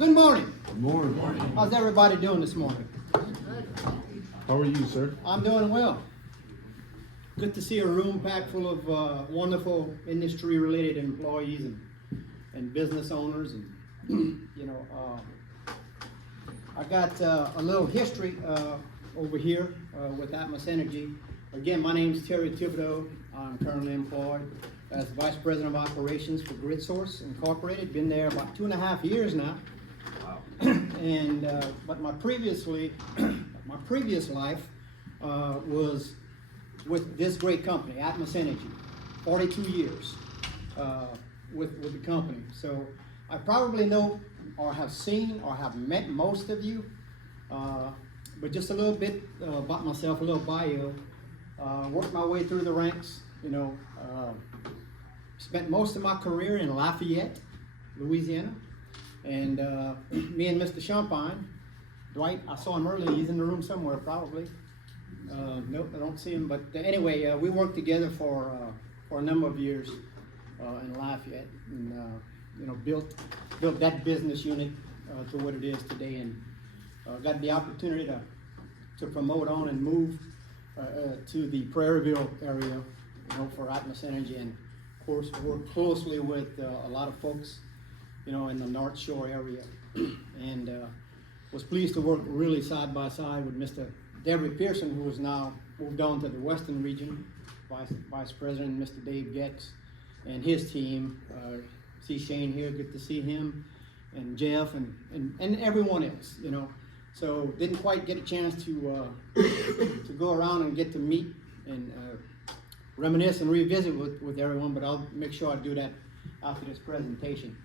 Good morning. Good morning. How's everybody doing this morning? How are you, sir? I'm doing well. Good to see a room packed full of wonderful industry-related employees and business owners. And I got a little history over here with Atmos Energy. Again, my name is Thibodeaux. I'm currently employed as Vice President of Operations for GridSource Incorporated. Been there about 2.5 years now. And but my previous life was with this great company, Atmos Energy, 42 years with the company. So I probably know or have seen or have met most of you, but just a little bit about myself, a little bio. Worked my way through the ranks, spent most of my career in Lafayette, Louisiana. And me and Mr. Champagne, Dwight, I saw him earlier, he's in the room somewhere probably. Nope, I don't see him, but anyway, we worked together for a number of years in Lafayette, and built that business unit to what it is today, and got the opportunity to promote on and move to the Prairieville area, for Atmos Energy, and of course work closely with a lot of folks, in the Northshore area, and was pleased to work really side by side with Mr. Devery Pearson, who has now moved on to the Western region, Vice President Mr. Dave Getz, and his team. See Shane here, good to see him, and Jeff, and everyone else, So didn't quite get a chance to go around and get to meet and reminisce and revisit with everyone, but I'll make sure I do that after this presentation.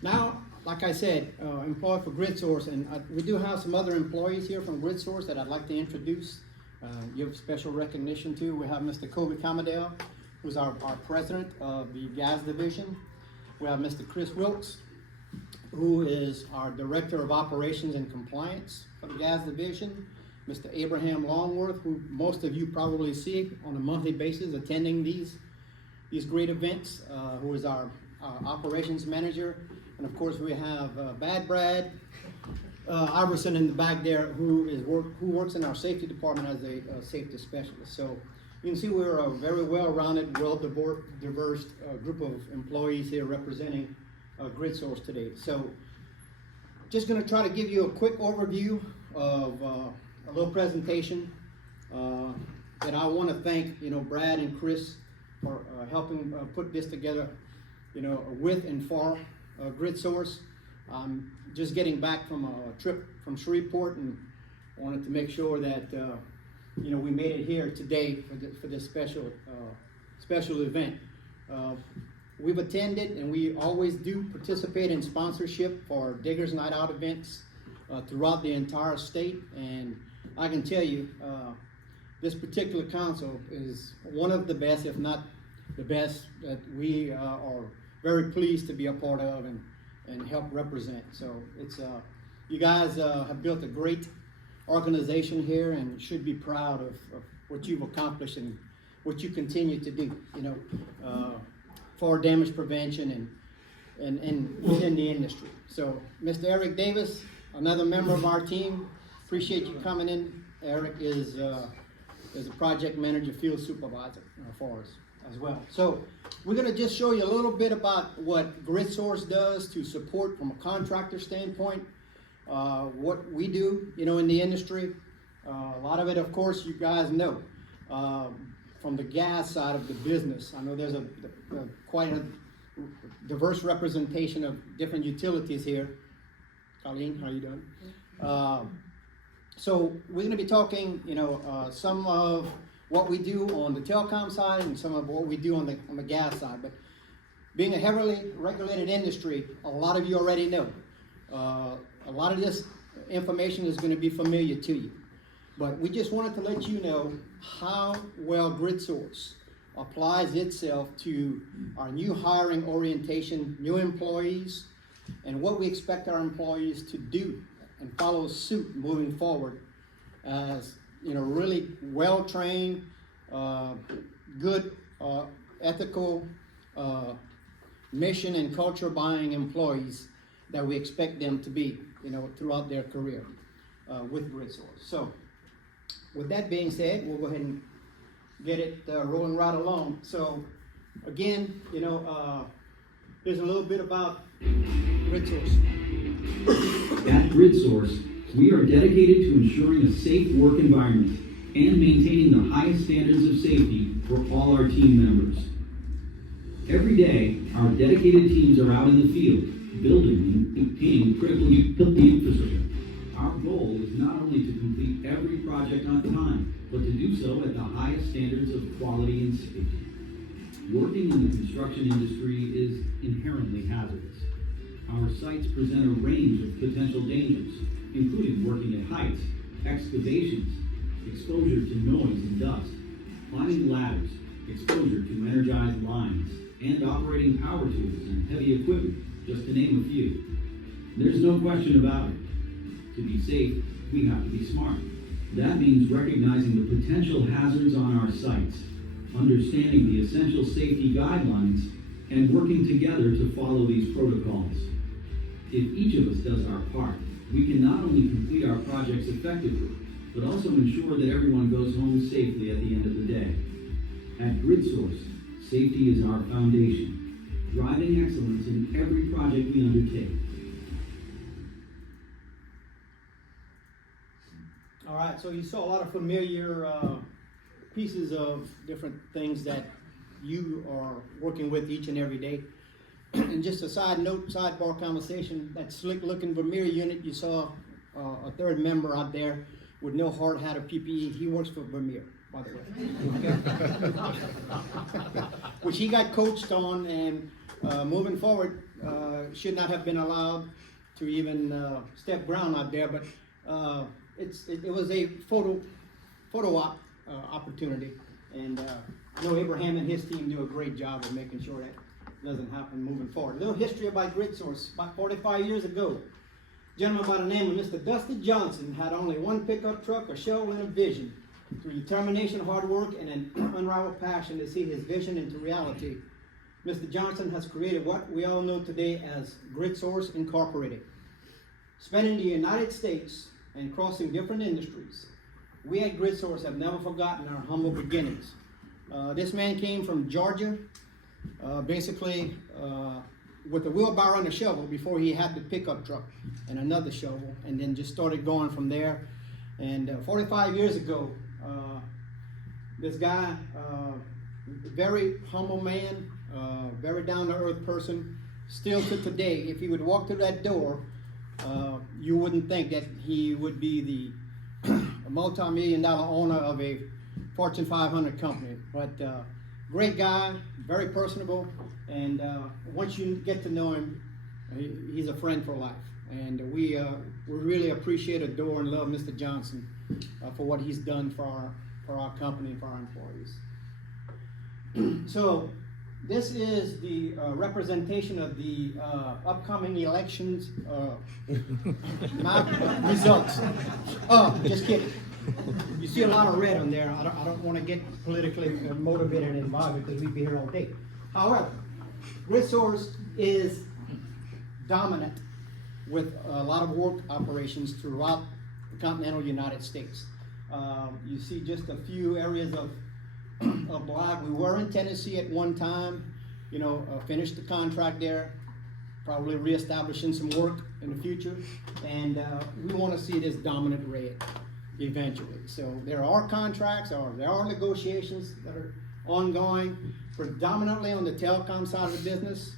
Now, like I said, employed for GridSource, and we do have some other employees here from GridSource that I'd like to introduce, give special recognition to. We have Mr. Kobe Kamadale, who's our president of the gas division. We have Mr. Chris Wilkes, who is our director of operations and compliance for the gas division. Mr. Abraham Longworth, who most of you probably see on a monthly basis attending these great events, who is our operations manager. And of course we have Bad Brad Iverson in the back there, who works in our safety department as a safety specialist. So you can see we're a very well-rounded, well-diverse group of employees here representing GridSource today. So just going to try to give you a quick overview of a little presentation that I want to thank Brad and Chris for helping put this together, with and for GridSource. I'm just getting back from a trip from Shreveport, and wanted to make sure that we made it here today for this special event. We've attended, and we always do participate in sponsorship for Diggers Night Out events throughout the entire state, and I can tell you this particular council is one of the best, if not the best, that we are very pleased to be a part of and help represent. So it's you guys have built a great organization here, and should be proud of what you've accomplished and what you continue to do, for damage prevention and within the industry. So Mr. Eric Davis, another member of our team, appreciate you coming in. Eric is a project manager, field supervisor for us as well. So we're going to just show you a little bit about what GridSource does to support from a contractor standpoint, what we do, in the industry. A lot of it, of course, you guys know, from the gas side of the business. I know there's quite a diverse representation of different utilities here. Colleen, how you doing? So we're going to be talking, some of what we do on the telecom side and some of what we do on the gas side. But being a heavily regulated industry, a lot of you already know. A lot of this information is going to be familiar to you. But we just wanted to let you know how well GridSource applies itself to our new hiring orientation, new employees, and what we expect our employees to do and follow suit moving forward as really well-trained, good, ethical mission and culture buying employees that we expect them to be, throughout their career with GridSource. So, with that being said, we'll go ahead and get it rolling right along. So, again, there's a little bit about GridSource. At GridSource, we are dedicated to ensuring a safe work environment and maintaining the highest standards of safety for all our team members. Every day, our dedicated teams are out in the field, building and maintaining critical utility infrastructure. Our goal is not only to complete every project on time, but to do so at the highest standards of quality and safety. Working in the construction industry is inherently hazardous. Our sites present a range of potential dangers, including working at heights, excavations, exposure to noise and dust, climbing ladders, exposure to energized lines, and operating power tools and heavy equipment, just to name a few. There's no question about it. To be safe, we have to be smart. That means recognizing the potential hazards on our sites, understanding the essential safety guidelines, and working together to follow these protocols. If each of us does our part, we can not only complete our projects effectively, but also ensure that everyone goes home safely at the end of the day. At GridSource, safety is our foundation, driving excellence in every project we undertake. All right, so you saw a lot of familiar pieces of different things that you are working with each and every day. And just a side note, sidebar conversation, that slick looking Vermeer unit, you saw a third member out there with no hard hat or PPE. He works for Vermeer, by the way. Which he got coached on, and moving forward, should not have been allowed to even step ground out there, but it was a photo op opportunity, and Abraham and his team do a great job of making sure that doesn't happen moving forward. A little history about GridSource. About 45 years ago, a gentleman by the name of Mr. Dusty Johnson had only one pickup truck, a shovel, and a vision. Through determination, hard work, and an unrivaled passion to see his vision into reality, Mr. Johnson has created what we all know today as GridSource Incorporated. Spanning the United States and crossing different industries, we at GridSource have never forgotten our humble beginnings. This man came from Georgia, basically with a wheelbarrow and a shovel before he had the pickup truck and another shovel, and then just started going from there. And 45 years ago, this guy, very humble man, very down-to-earth person, still to today, if he would walk through that door, you wouldn't think that he would be the multi-million-dollar owner of a Fortune 500 company. But great guy, very personable, and once you get to know him, he's a friend for life. And we really appreciate, adore, and love Mr. Johnson for what he's done for our company and for our employees. So this is the representation of the upcoming elections results. Oh, just kidding. You see a lot of red on there. I don't want to get politically motivated and involved because we'd be here all day. However, GridSource is dominant with a lot of work operations throughout the continental United States. You see just a few areas of black. We were in Tennessee at one time, finished the contract there, probably reestablishing some work in the future, and we want to see this dominant red eventually. So there are contracts, or there are negotiations that are ongoing, predominantly on the telecom side of the business.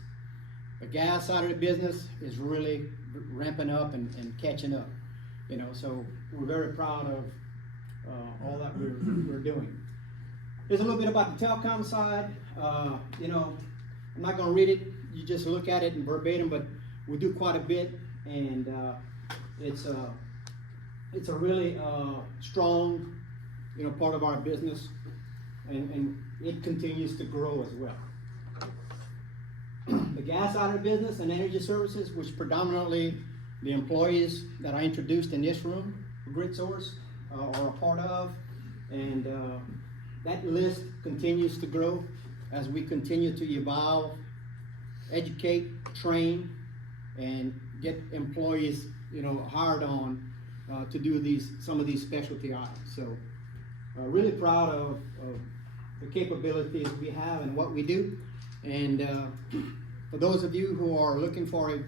The gas side of the business is really ramping up and catching up, so we're very proud of all that we're doing. There's a little bit about the telecom side. I'm not going to read it. You just look at it in verbatim, but we do quite a bit, and it's a really strong, part of our business, and it continues to grow as well. The gas side of the business and energy services, which predominantly the employees that I introduced in this room, GridSource, are a part of, and that list continues to grow as we continue to evolve educate, train, and get employees, hired on to do some of these specialty items. So, really proud of the capabilities we have and what we do. And for those of you who are looking for a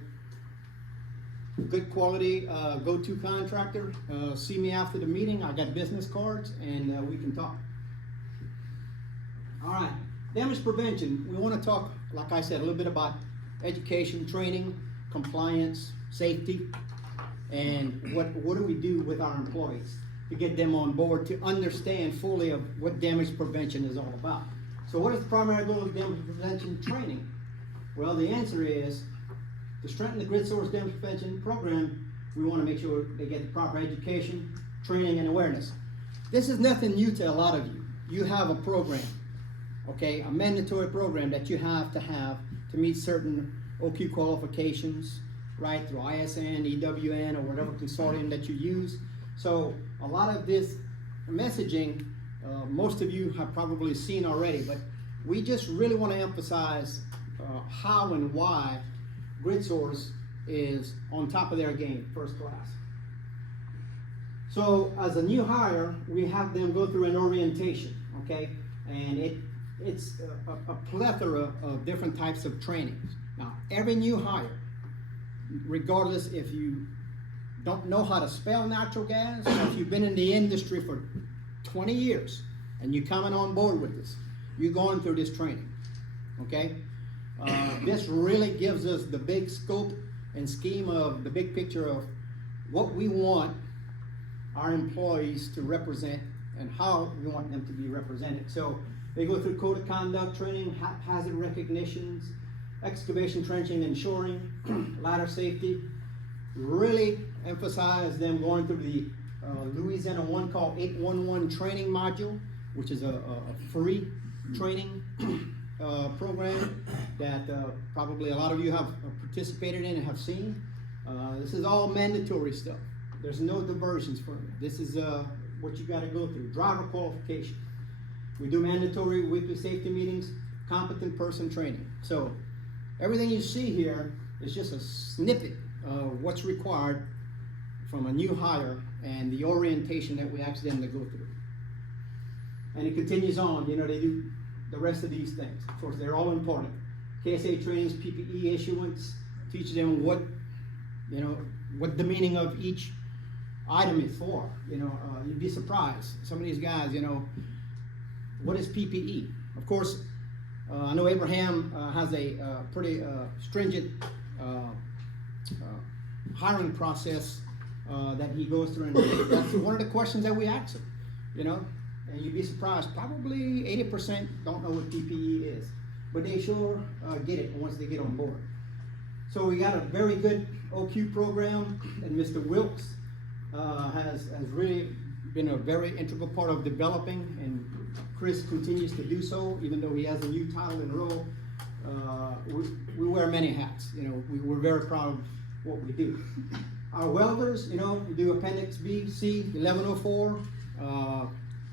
good quality go-to contractor, see me after the meeting. I got business cards, and we can talk. All right, damage prevention. We want to talk, like I said, a little bit about education, training, compliance, safety, and what do we do with our employees to get them on board to understand fully of what damage prevention is all about. So what is the primary goal of damage prevention training? Well, the answer is to strengthen the grid source damage prevention program. We want to make sure they get the proper education, training, and awareness. This is nothing new to a lot of you. You have a program, okay, a mandatory program that you have to meet certain OQ qualifications, right, through ISN, EWN, or whatever consortium that you use. So a lot of this messaging, most of you have probably seen already, but we just really want to emphasize how and why GridSource is on top of their game, first class. So as a new hire, we have them go through an orientation, okay? And it's a plethora of different types of trainings. Now, every new hire, regardless if you don't know how to spell natural gas, or if you've been in the industry for 20 years and you're coming on board with this, you're going through this training, okay? This really gives us the big scope and scheme of the big picture of what we want our employees to represent and how we want them to be represented. So they go through code of conduct training, hazard recognitions, excavation, trenching, and shoring, ladder safety. Really emphasize them going through the Louisiana one called 811 training module, which is a free training program that probably a lot of you have participated in and have seen. This is all mandatory stuff. There's no diversions for it. This is what you got to go through. Driver qualification. We do mandatory weekly safety meetings, competent person training. So everything you see here is just a snippet of what's required from a new hire and the orientation that we ask them to go through. And it continues on, they do the rest of these things. Of course, they're all important. KSA trainings, PPE issuance, teach them what the meaning of each item is for. You'd be surprised. Some of these guys, what is PPE? Of course, I know Abraham has a pretty stringent hiring process that he goes through, and that's one of the questions that we ask him, and you'd be surprised, probably 80% don't know what PPE is, but they sure get it once they get on board. So we got a very good OQ program, and Mr. Wilkes has really been a very integral part of developing, and Chris continues to do so, even though he has a new title and role. We wear many hats. We're very proud of what we do. Our welders, we do Appendix B, C, 1104.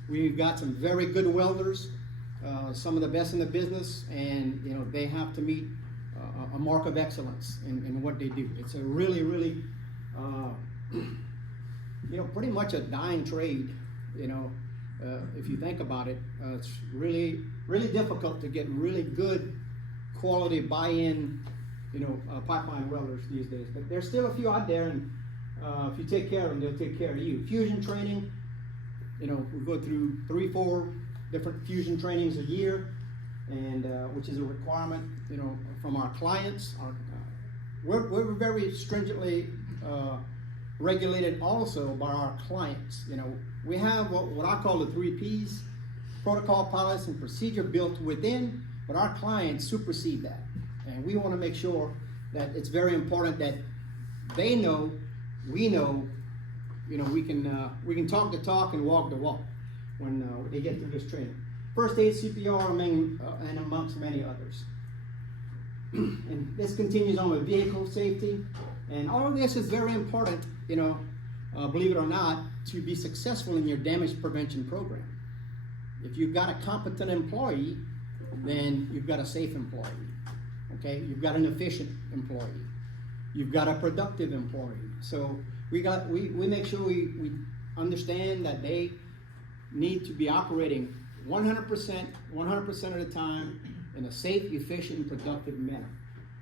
We've got some very good welders, some of the best in the business, and they have to meet a mark of excellence in what they do. It's a really, really, pretty much a dying trade. If you think about it, it's really, really difficult to get really good quality buy-in, pipeline welders these days. But there's still a few out there, and if you take care of them, they'll take care of you. Fusion training, we go through 3-4 different fusion trainings a year, and which is a requirement, from our clients. We're very stringently regulated also by our clients. We have what I call the 3 Ps, protocol, policy, and procedure built within, but our clients supersede that. And we want to make sure that it's very important that they know, we know, we can talk the talk and walk the walk when they get through this training. First aid, CPR, and amongst many others. And this continues on with vehicle safety. And all of this is very important, believe it or not, to be successful in your damage prevention program. If you've got a competent employee, then you've got a safe employee. okay? You've got an efficient employee. You've got a productive employee. So we make sure we understand that they need to be operating 100% of the time in a safe, efficient, and productive manner.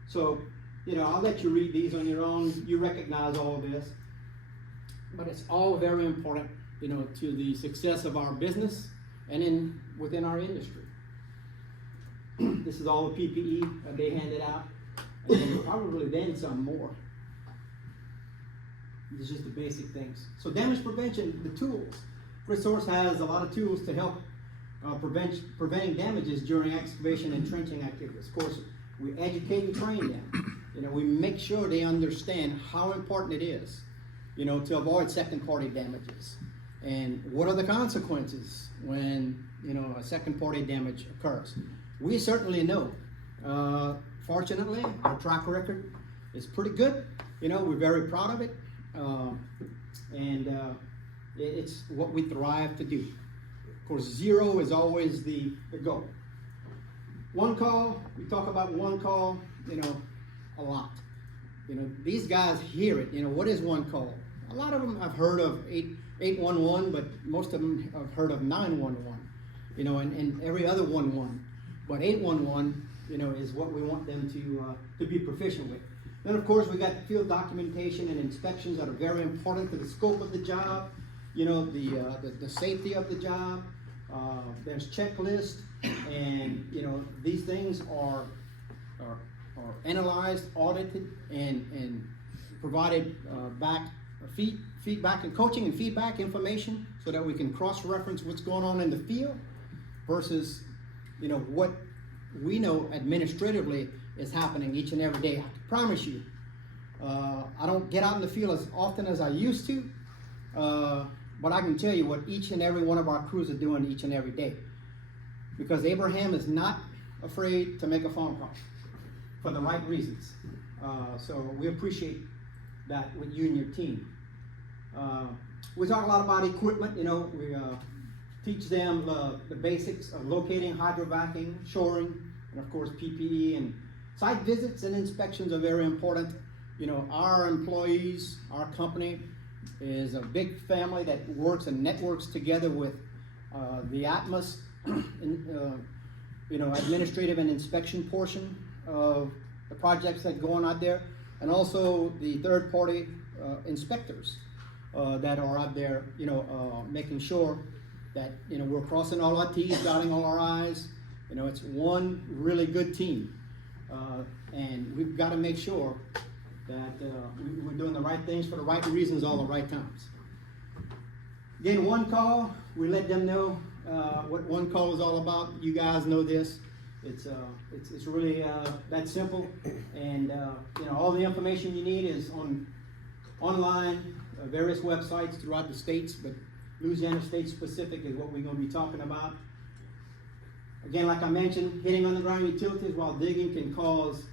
So, I'll let you read these on your own. You recognize all of this. But it's all very important, to the success of our business and within our industry. This is all the PPE that they handed out, and then probably then some more. These are just the basic things. So prevention, the tools. Resource has a lot of tools to help preventing damages during excavation and trenching activities. Of course, we educate and train them. We make sure they understand how important it is, to avoid second-party damages. And what are the consequences when, a second-party damage occurs? We certainly know. Fortunately, our track record is pretty good. We're very proud of it. It's what we thrive to do. Of course, zero is always the goal. One call, we talk about one call, a lot. These guys hear it. What is one call? A lot of them have heard of 811, but most of them have heard of 911, and every other 11. But 811, is what we want them to be proficient with. Then, of course, we got field documentation and inspections that are very important to the scope of the job, the safety of the job. There's checklists, and these things are analyzed, audited, and provided feedback and coaching and feedback information so that we can cross-reference what's going on in the field versus what we know administratively is happening each and every day. I can promise you, I don't get out in the field as often as I used to, but I can tell you what each and every one of our crews are doing each and every day. Because Abraham is not afraid to make a phone call for the right reasons. So we appreciate that with you and your team. We talk a lot about equipment. We teach them the basics of locating, hydrovacing, shoring, and of course PPE. And site visits and inspections are very important. Our employees, our company is a big family that works and networks together with the Atmos, administrative and inspection portion of the projects that go on out there, and also the third-party inspectors that are out there, making sure that we're crossing all our T's, dotting all our I's. It's one really good team, and we've got to make sure that we're doing the right things for the right reasons all the right times. Again, one call, we let them know what one call is all about. You guys know this. It's really that simple, and all the information you need is online, various websites throughout the states, but Louisiana state specific is what we're going to be talking about. Again, like I mentioned, hitting underground utilities while digging can cause,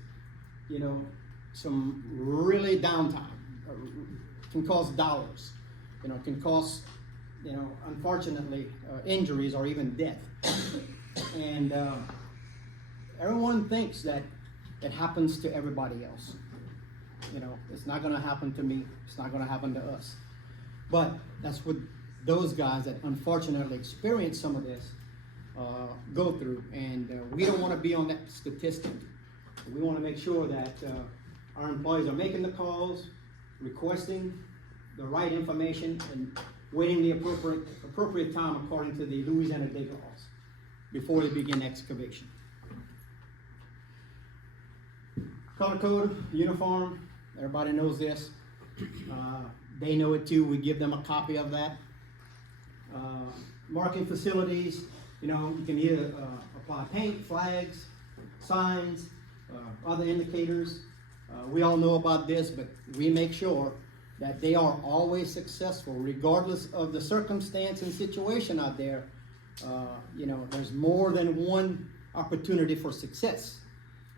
some really downtime. Can cause dollars. Can cause, unfortunately, injuries or even death. And everyone thinks that it happens to everybody else. It's not going to happen to me. It's not going to happen to us. But that's what those guys that unfortunately experience some of this go through. And we don't want to be on that statistic. We want to make sure that our employees are making the calls, requesting the right information, and waiting the appropriate time according to the Louisiana dig laws before they begin excavation. Color code, uniform, everybody knows this. They know it too. We give them a copy of that. Marking facilities, you can either apply paint, flags, signs, other indicators. We all know about this, but we make sure that they are always successful, regardless of the circumstance and situation out there. There's more than one opportunity for success.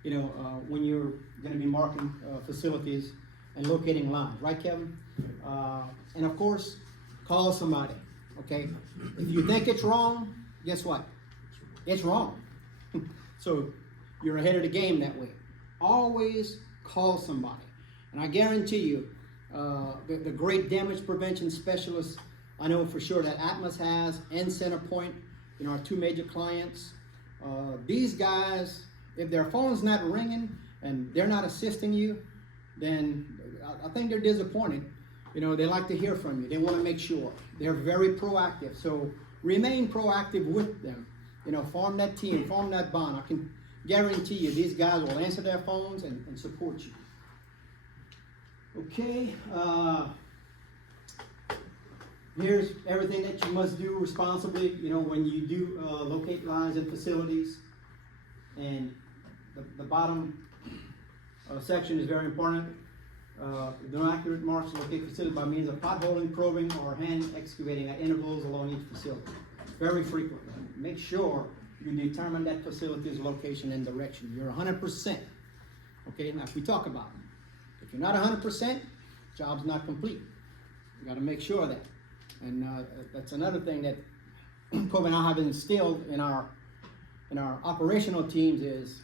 When you're going to be marking facilities and locating lines, right, Kevin? And of course, call somebody. Okay, if you think it's wrong, guess what? It's wrong. So you're ahead of the game that way. always call somebody. And I guarantee you, the great damage prevention specialists, I know for sure that Atmos has, and CenterPoint, our two major clients. These guys, if their phone's not ringing and they're not assisting you, then I think they're disappointed. They like to hear from you. They want to make sure. They're very proactive. So remain proactive with them. Form that team, form that bond. I can guarantee you these guys will answer their phones and support you. Okay. Here's everything that you must do responsibly, when you do locate lines and facilities. And the bottom section is very important. Do accurate marks to locate facility by means of potholing, probing, or hand excavating at intervals along each facility. Very frequently. Make sure you determine that facility's location and direction. You're 100%. Okay, now if we talk about it, if you're not 100%, job's not complete. You got to make sure of that. And that's another thing that Kobe and I have instilled in our operational teams is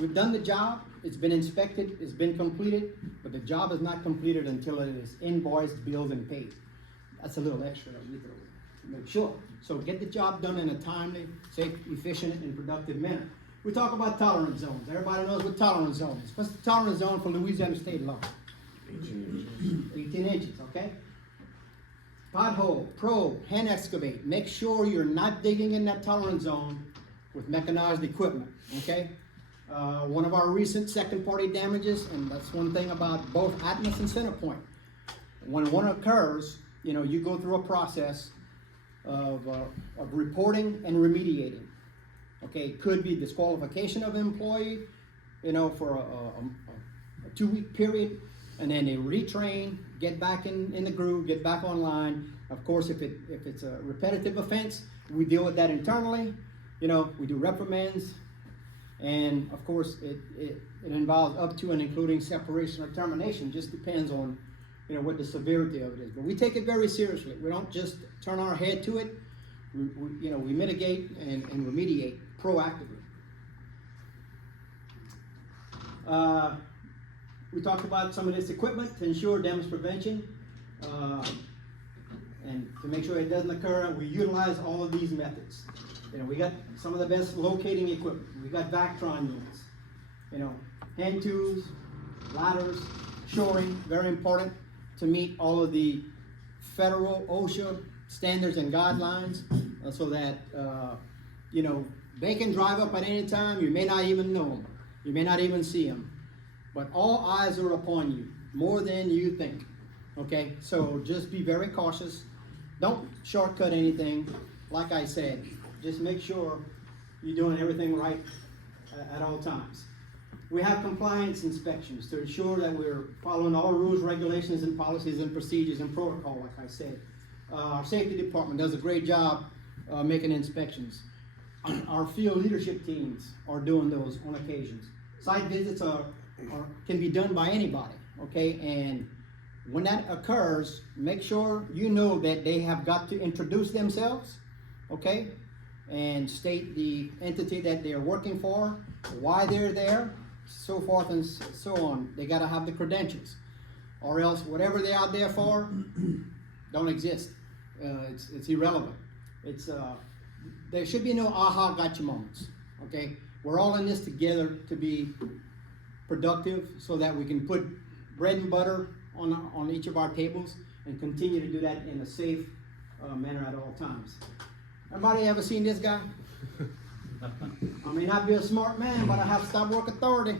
we've done the job, it's been inspected, it's been completed, but the job is not completed until it is invoiced, billed, and paid. That's a little extra that we throw in. Make sure. So get the job done in a timely, safe, efficient, and productive manner. We talk about tolerance zones. Everybody knows what tolerance zone is. What's the tolerance zone for Louisiana state law? 18 inches, okay? Pothole, probe, hand excavate. Make sure you're not digging in that tolerance zone with mechanized equipment, okay? One of our recent second-party damages, and that's one thing about both Atmos and CenterPoint. When one occurs, you go through a process of reporting and remediating. Okay, it could be disqualification of an employee, for a 2-week period, and then they retrain, get back in the groove, get back online. Of course, if it's a repetitive offense, we deal with that internally. We do reprimands, and of course, it involves up to and including separation or termination. Just depends on what the severity of it is. But we take it very seriously. We don't just turn our head to it. We mitigate and remediate proactively. We talked about some of this equipment to ensure damage prevention, and to make sure it doesn't occur. We utilize all of these methods. We got some of the best locating equipment. We got Vactron units, hand tools, ladders, shoring, very important to meet all of the federal OSHA standards and guidelines, so that they can drive up at any time. You may not even know them. You may not even see them. But all eyes are upon you, more than you think. Okay, so just be very cautious. Don't shortcut anything. Like I said, just make sure you're doing everything right at all times. We have compliance inspections to ensure that we're following all rules, regulations, and policies and procedures and protocol, like I said. Our safety department does a great job making inspections. Our field leadership teams are doing those on occasions. Site visits can be done by anybody, okay? And when that occurs, make sure you know that they have got to introduce themselves, okay? And state the entity that they're working for, why they're there, so forth and so on. They gotta have the credentials, or else whatever they're out there for don't exist. It's irrelevant. There should be no aha gotcha moments, okay? We're all in this together to be productive so that we can put bread and butter on each of our tables and continue to do that in a safe manner at all times. Everybody ever seen this guy? I may not be a smart man, but I have stop work authority.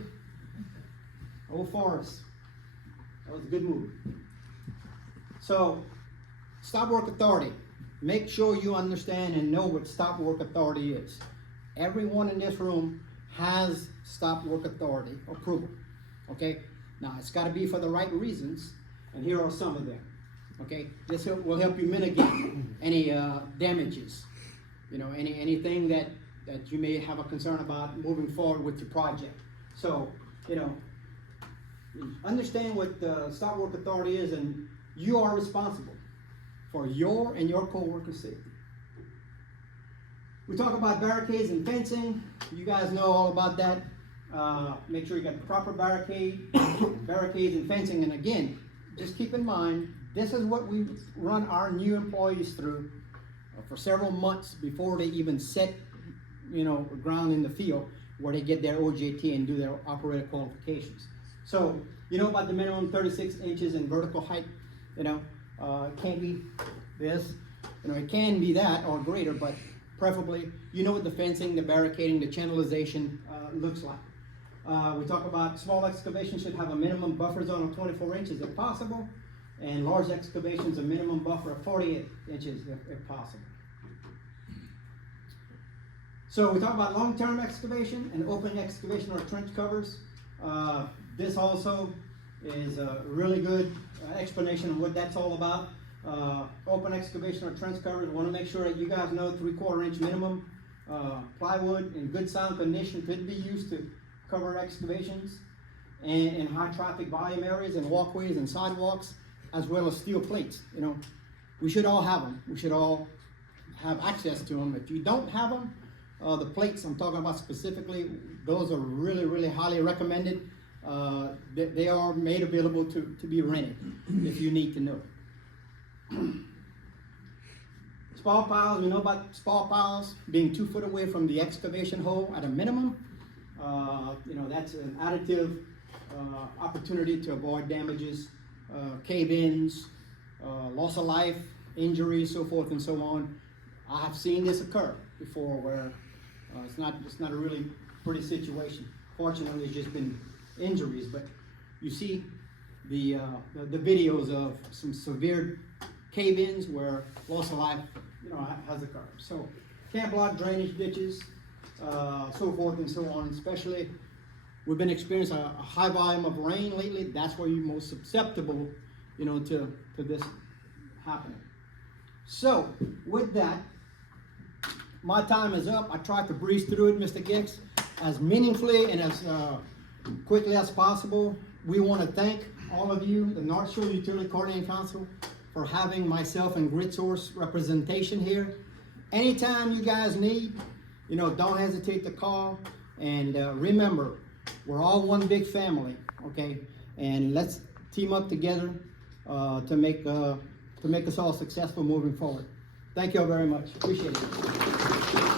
Old Forrest. That was a good move. So, stop work authority. Make sure you understand and know what stop work authority is. Everyone in this room has stop work authority approval. Okay? Now, it's got to be for the right reasons, and here are some of them. Okay? This will help you mitigate any damages. Anything that you may have a concern about moving forward with your project. So, understand what the stop work authority is, and you are responsible for your and your co-workers' safety. We talk about barricades and fencing. You guys know all about that. make sure you got the proper barricades and fencing. And again, just keep in mind, this is what we run our new employees through for several months before they even set, ground in the field where they get their OJT and do their operator qualifications. So, you know about the minimum 36 inches in vertical height, it can't be this, it can be that or greater, but preferably, what the fencing, the barricading, the channelization looks like. We talk about small excavations should have a minimum buffer zone of 24 inches if possible, and large excavations a minimum buffer of 48 inches if possible. So we talk about long-term excavation and open excavation or trench covers. This also is a really good explanation of what that's all about. Open excavation or trench covers, want to make sure that you guys know 3/4 inch minimum. Plywood in good sound condition could be used to cover excavations and in high traffic volume areas and walkways and sidewalks, as well as steel plates. We should all have them. We should all have access to them. If you don't have them, the plates I'm talking about specifically, those are really, really highly recommended. They are made available to be rented if you need to know. Spall piles, we know about spall piles being 2 foot away from the excavation hole at a minimum. That's an additive opportunity to avoid damages, cave-ins, loss of life, injuries, so forth and so on. I have seen this occur before where it's not a really pretty situation. Fortunately, it's just been injuries, but you see the videos of some severe cave-ins where loss of life, has occurred. So can't block drainage ditches, so forth and so on. Especially, we've been experiencing a high volume of rain lately. That's where you're most susceptible, to this happening. So with that, my time is up. I tried to breeze through it, Mr. Gix, as meaningfully and as quickly as possible. We want to thank all of you, the Northshore Utility Coordinating Council, for having myself and GridSource representation here. Anytime you guys need, don't hesitate to call. And remember, we're all one big family, okay? And let's team up together to make us all successful moving forward. Thank you all very much. Appreciate it.